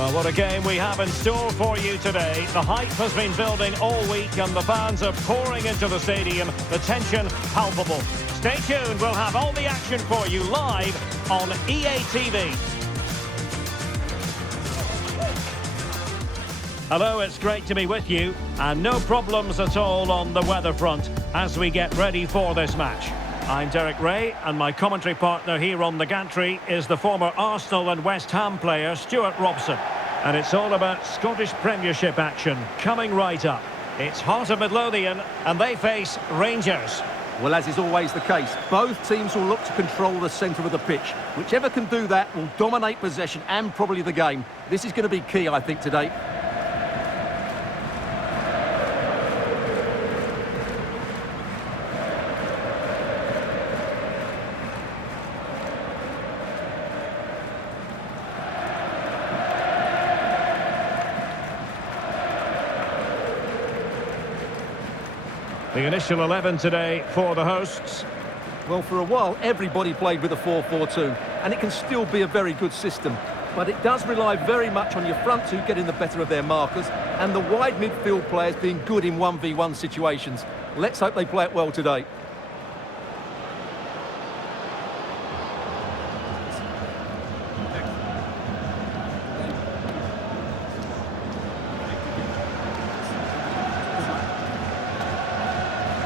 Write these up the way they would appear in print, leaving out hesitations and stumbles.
Well, what a game we have in store for you today. The hype has been building all week and the fans are pouring into the stadium. The tension palpable. Stay tuned, we'll have all the action for you live on EA TV. Hello, it's great to be with you, and no problems at all on the weather front as we get ready for this match. I'm Derek Ray, and my commentary partner here on the gantry is the former Arsenal and West Ham player Stuart Robson. And it's all about Scottish Premiership action coming right up. It's Heart of Midlothian, and they face Rangers. Well, as is always the case, both teams will look to control the centre of the pitch. Whichever can do that will dominate possession and probably the game. This is going to be key, I think, today. The initial 11 today for the hosts. Well, for a while, everybody played with a 4-4-2, and it can still be a very good system. But it does rely very much on your front two getting the better of their markers, and the wide midfield players being good in 1v1 situations. Let's hope they play it well today.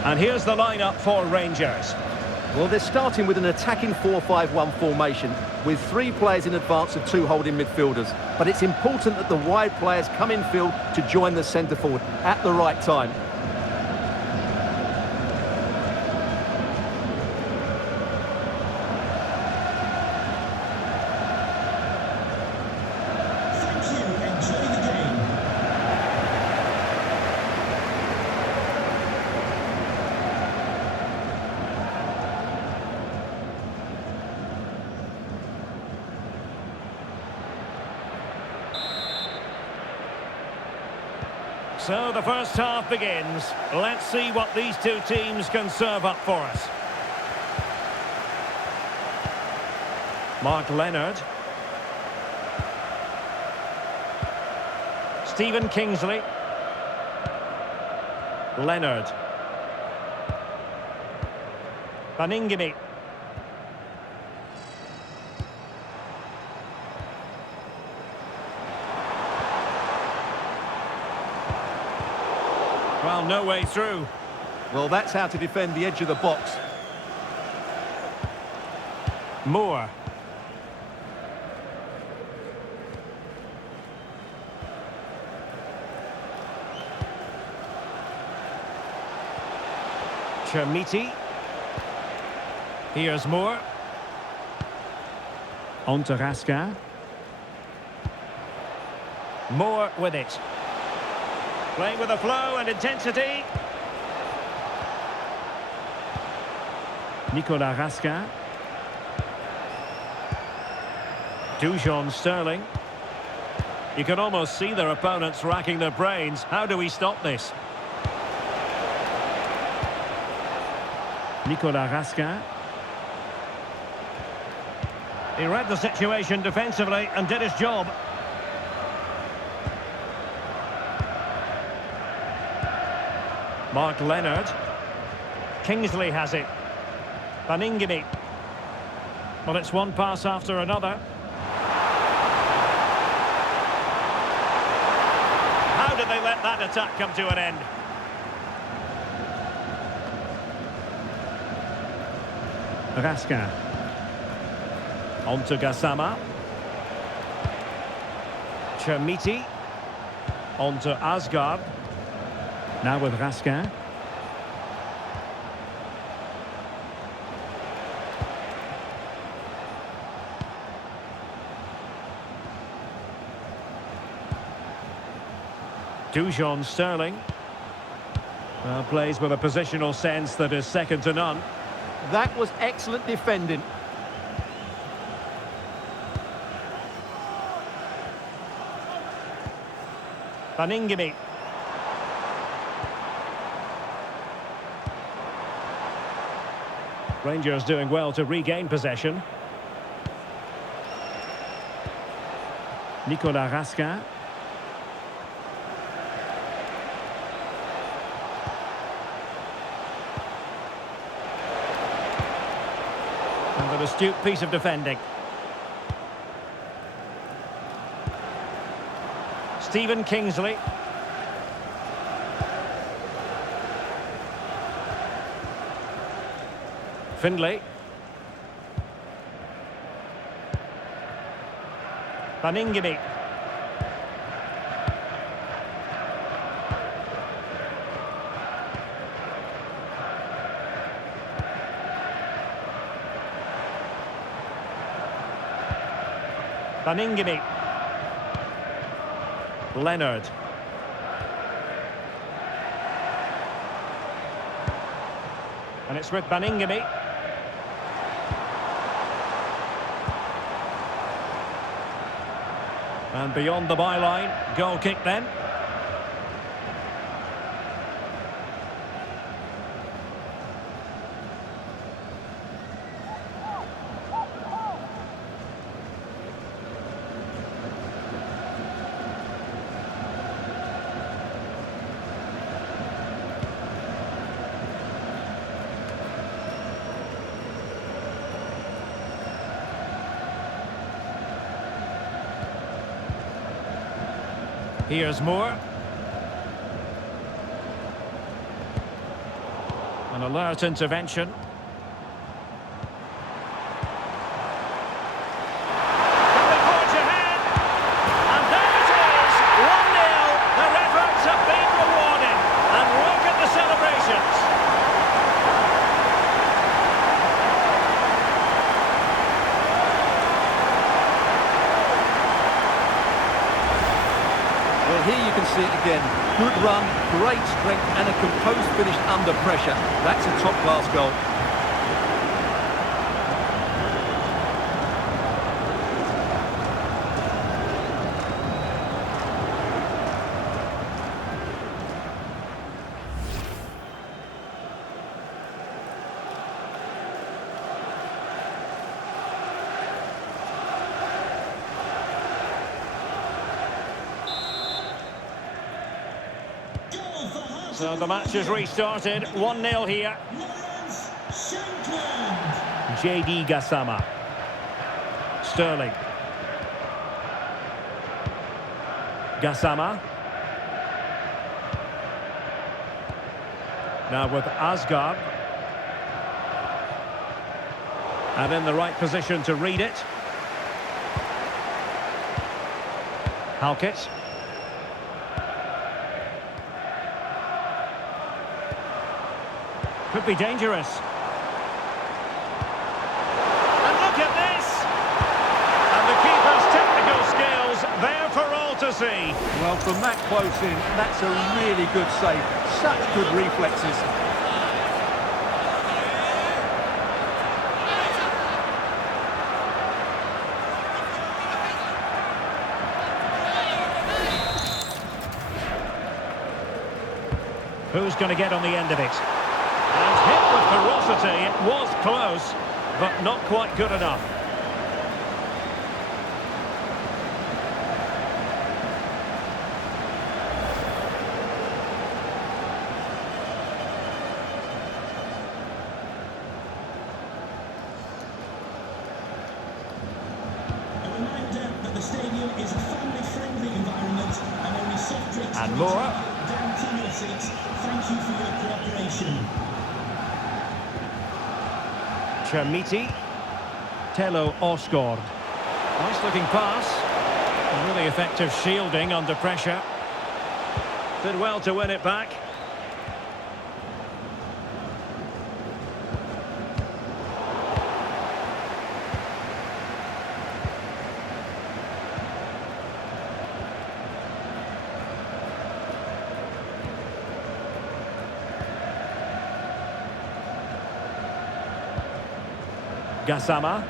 And here's the lineup for Rangers. Well, they're starting with an attacking 4-5-1 formation with 3 players in advance of 2 holding midfielders. But it's important that the wide players come in field to join the centre forward at the right time. So the first half begins. Let's see what these two teams can serve up for us. Mark Leonard. Stephen Kingsley. Leonard. Baningime. Well, no way through. Well, that's how to defend the edge of the box. Moore. Chermiti. Here's Moore. On to Raskin. Moore with it. Playing with a flow and intensity. Nicolas Raskin. Dujon Sterling. You can almost see their opponents racking their brains. How do we stop this? Nicolas Raskin. He read the situation defensively and did his job. Mark Leonard. Kingsley has it. Baningime. Well, it's one pass after another. How did they let that attack come to an end? Raskin. On to Gassama. Chermiti. On to Asgard. Now with Raskin. Dujon Sterling. Well, plays with a positional sense that is second to none. That was excellent defending. Baningime. Rangers doing well to regain possession. Nicolas Raskin. And an astute piece of defending. Stephen Kingsley. Findlay. Baningini. Baningini. Leonard. And it's with Baningini. And beyond the byline, goal kick then. Here's Moore. An alert intervention. Can they forge ahead? And there it is, 1-0. Their efforts have been rewarded. And look at the celebrations. Well, here you can see it again. Good run, great strength and a composed finish under pressure. That's a top-class goal. So the match has restarted, 1-0 here. JD Gassama. Sterling. Gassama. Now with Asgard. And in the right position to read it. Halkett. Could be dangerous. And look at this! And the keeper's technical skills there for all to see. Well, from that close in, that's a really good save. Such good reflexes. Who's going to get on the end of it? And hit with ferocity, it was close, but not quite good enough. A reminder that the stadium is a family-friendly environment and only soft drinks And more. guarantee your seats. Thank you for your cooperation. Chermiti. Tello Osgård. Nice looking pass. And really effective shielding under pressure. Did well to win it back. Gassama.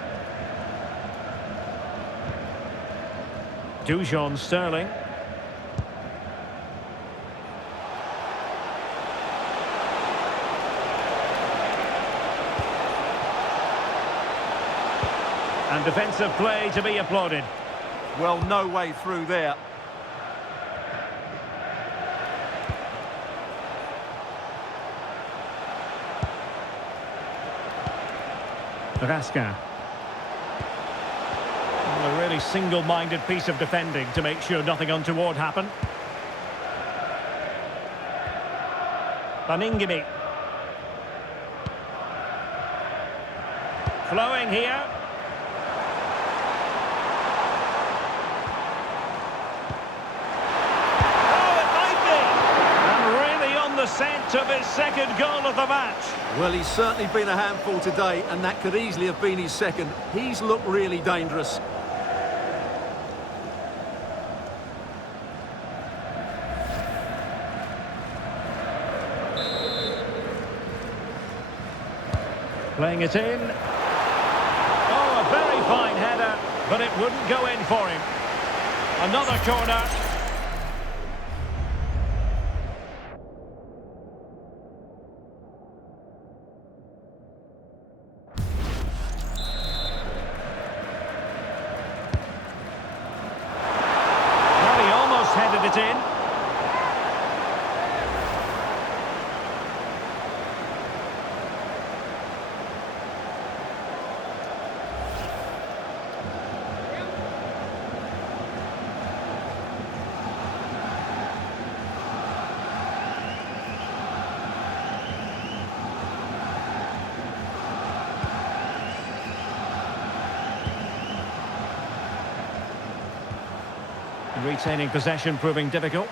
Dujon Sterling. And defensive play to be applauded. Well, no way through there. Raska. A really single-minded piece of defending to make sure nothing untoward happened. Baningimi. Flowing here. Oh, it might be! And really on the scent of his second goal of the match. Well, he's certainly been a handful today, and that could easily have been his second. He's looked really dangerous. Playing it in. Oh, a very fine header, but it wouldn't go in for him. Another corner. Well, he almost headed it in. Retaining possession proving difficult.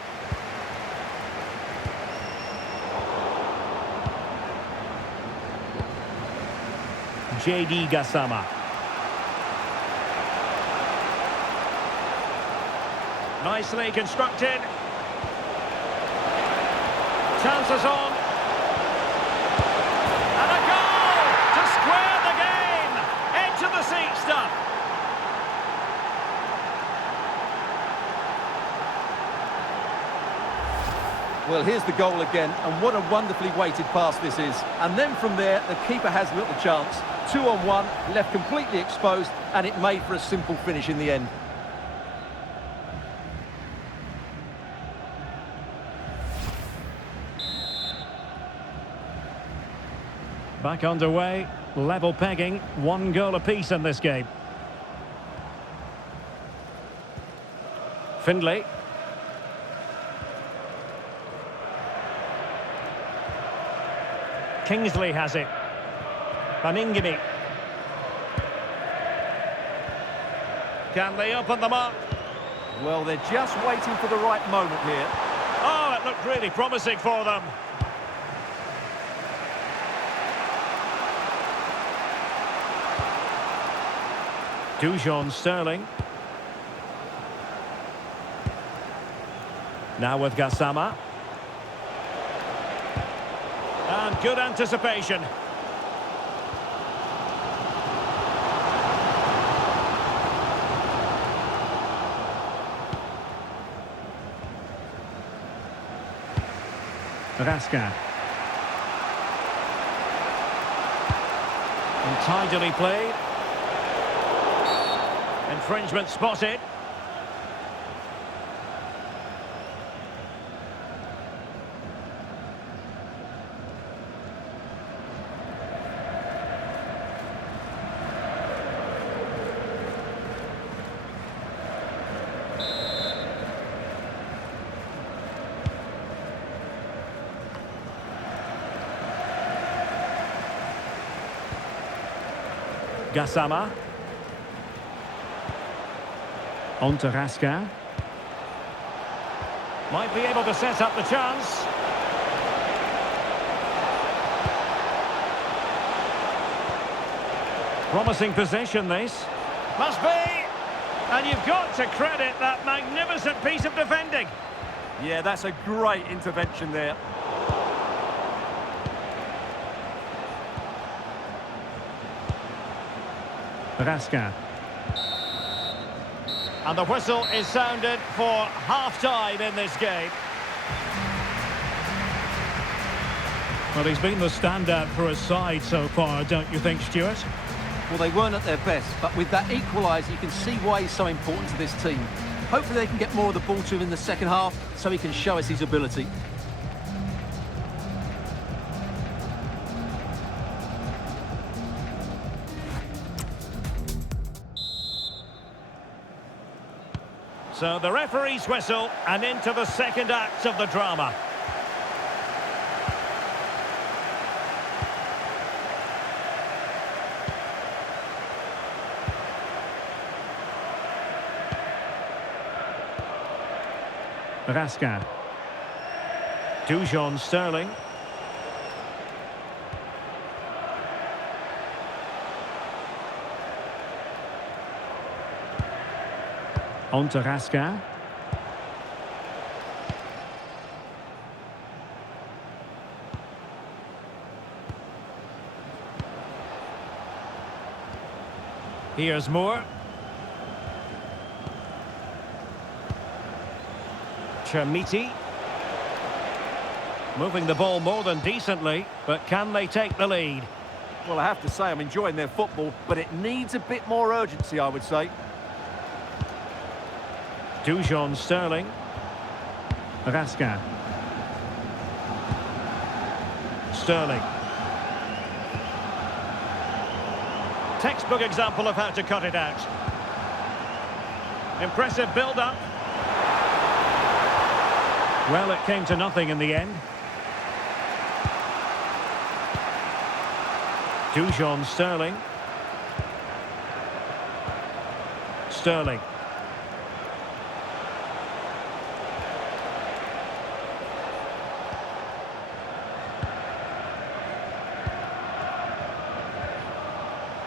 JD Gassama. Nicely constructed. Chances on. And a goal to square the game. Edge of the seat stuff. Well, here's the goal again, and what a wonderfully weighted pass this is. And then from there, the keeper has little chance. 2-on-1, left completely exposed, and it made for a simple finish in the end. Back underway, level pegging, 1 goal apiece in this game. Findlay. Kingsley has it. Baningimi. Can they open them up? Well, they're just waiting for the right moment here. Oh, it looked really promising for them. Dujon Sterling. Now with Gassama. And good anticipation. Raska. And tidily played. Infringement spotted. Gassama. On to Raska. Might be able to set up the chance. Promising possession, this. Must be! And you've got to credit that magnificent piece of defending. Yeah, that's a great intervention there. Raska. And the whistle is sounded for half-time in this game. Well, he's been the standout for his side so far, don't you think, Stuart? Well, they weren't at their best, but with that equaliser, you can see why he's so important to this team. Hopefully they can get more of the ball to him in the second half so he can show us his ability. So the referee's whistle and into the second act of the drama. Raskin. Dujon Sterling. On to Raskin. Here's Moore. Chermiti. Moving the ball more than decently, but can they take the lead? Well, I have to say I'm enjoying their football, but it needs a bit more urgency, I would say. Dujon Sterling. Raskin. Sterling. Textbook example of how to cut it out. Impressive build-up. Well, it came to nothing in the end. Dujon Sterling. Sterling.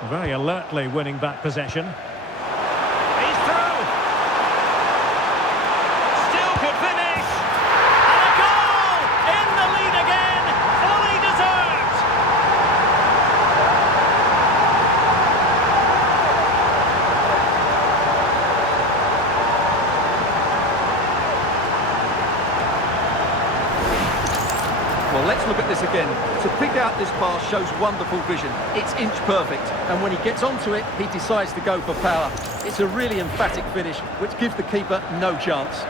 Very alertly winning back possession. He's through! Still could finish! And a goal! In the lead again! Fully deserved! Well, let's look at this again. To pick out this pass shows wonderful vision. It's inch perfect, and when he gets onto it, he decides to go for power. It's a really emphatic finish, which gives the keeper no chance.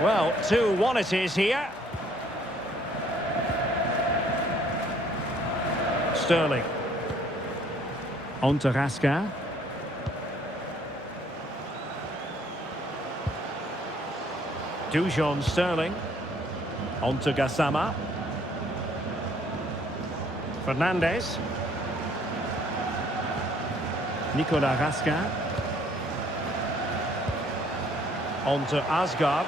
Well, 2-1 it is here. Sterling. On to Raskin. Dujon Sterling. On to Gassama. Fernandes. Nicolas Raskin. On to Asgard.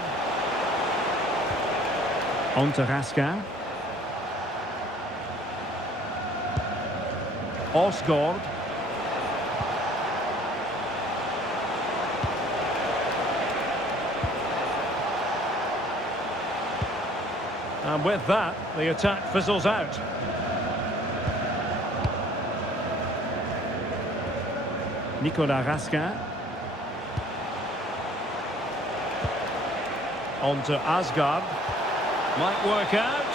On to Raskin. Osgård. And with that, the attack fizzles out. Nicolas Raskin. On to Asgard. Might work out.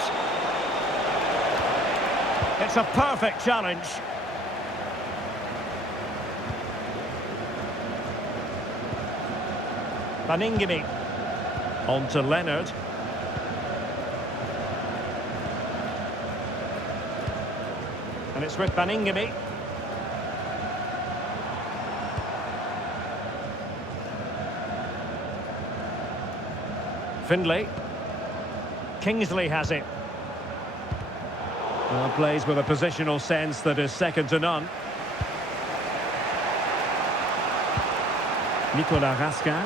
It's a perfect challenge. Baningime. On to Leonard. And it's with Baningime. Findlay. Kingsley has it. Well, plays with a positional sense that is second to none. Nicolas Raskin.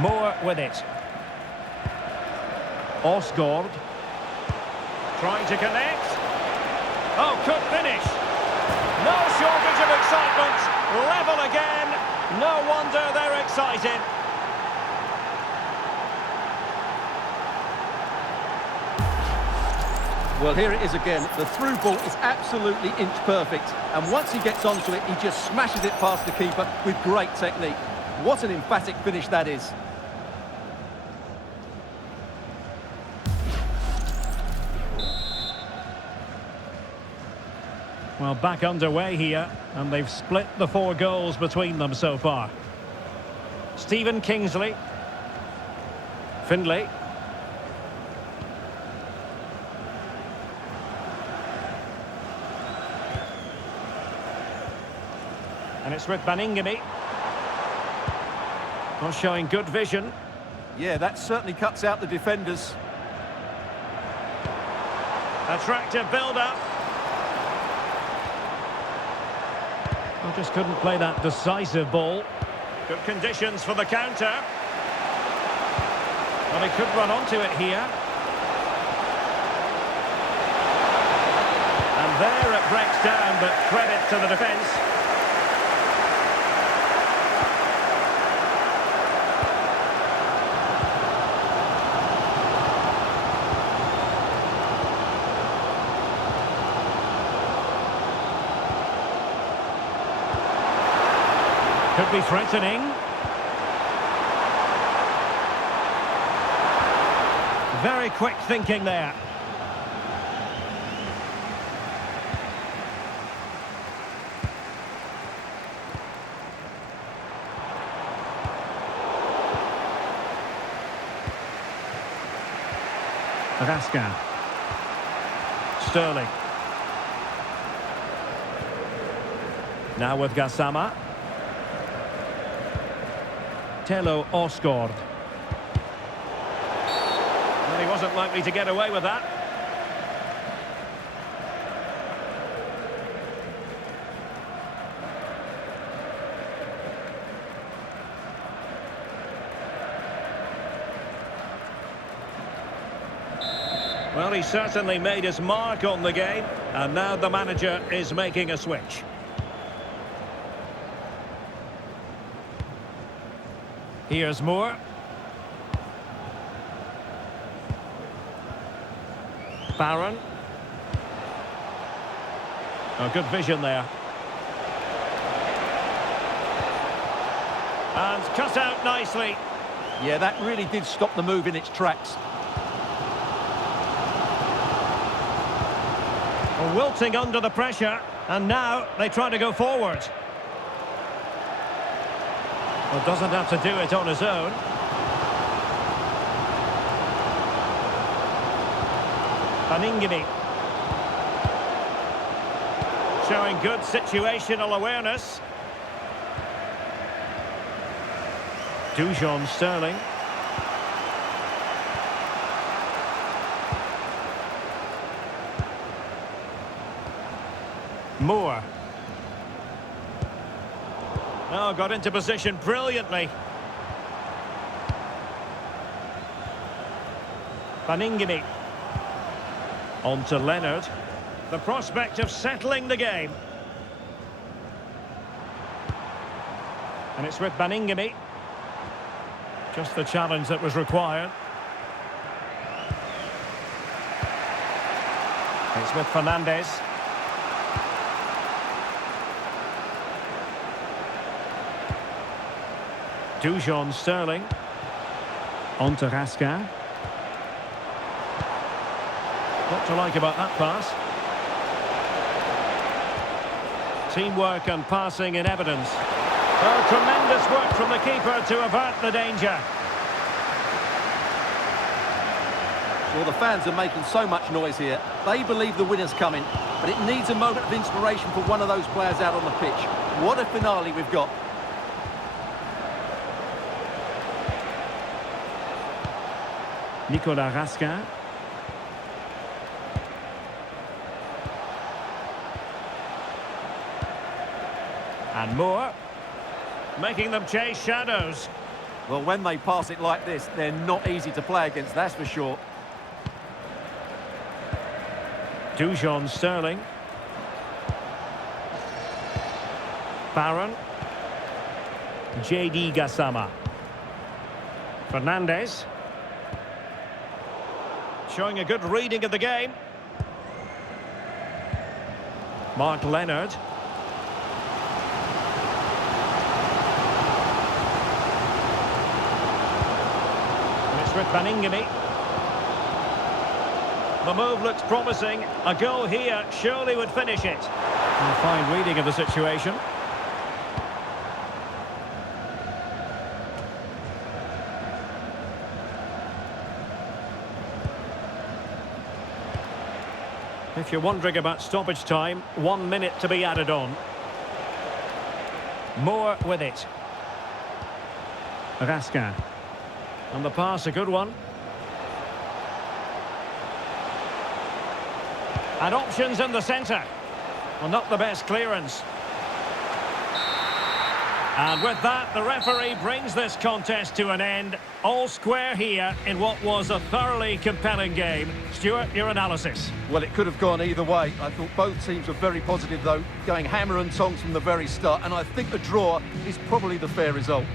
Moore with it. Osgård. Trying to connect. Oh, could finish. No shortage of excitement. Level again. No wonder they're excited. Well, here it is again. The through ball is absolutely inch perfect. And once he gets onto it, he just smashes it past the keeper with great technique. What an emphatic finish that is. Well, back underway here, and they've split the 4 goals between them so far. Stephen Kingsley. Findlay. And it's with Baningime. Not showing good vision. Yeah, that certainly cuts out the defenders. Attractive build-up. Oh, just couldn't play that decisive ball. Good conditions for the counter. Well, he could run onto it here. And there it breaks down, but credit to the defence. Could be threatening. Very quick thinking there. Raskin. Sterling. Now with Gassama. Tello Osgård. Well, he wasn't likely to get away with that. Well, he certainly made his mark on the game, and now the manager is making a switch. Here's Moore. Barron. Oh, good vision there. And cut out nicely. Yeah, that really did stop the move in its tracks. Wilting under the pressure, and now they try to go forward. Well, doesn't have to do it on his own. Baningime. Showing good situational awareness. Dujon Sterling. Moore. Oh, got into position brilliantly. Baningime. On to Leonard. The prospect of settling the game. And it's with Baningime. Just the challenge that was required. It's with Fernandez. Dujon Sterling. On to Raskin. What to like about that pass? Teamwork and passing in evidence. Oh, tremendous work from the keeper to avert the danger. Well, the fans are making so much noise here. They believe the winner's coming, but it needs a moment of inspiration for one of those players out on the pitch. What a finale we've got. Nicolas Raskin. And Moore. Making them chase shadows. Well, when they pass it like this, they're not easy to play against, that's for sure. Dujon Sterling. Barron. J.D. Gassama. Fernandez. Showing a good reading of the game. Mark Leonard. And it's with Baningime. The move looks promising. A goal here surely would finish it. A fine reading of the situation. If you're wondering about stoppage time, 1 minute to be added on. Moore with it. Raskin. And the pass, a good one. And options in the centre. Well, not the best clearance. And with that, the referee brings this contest to an end. All square here in what was a thoroughly compelling game. Stuart, your analysis. Well, it could have gone either way. I thought both teams were very positive, though, going hammer and tongs from the very start. And I think the draw is probably the fair result.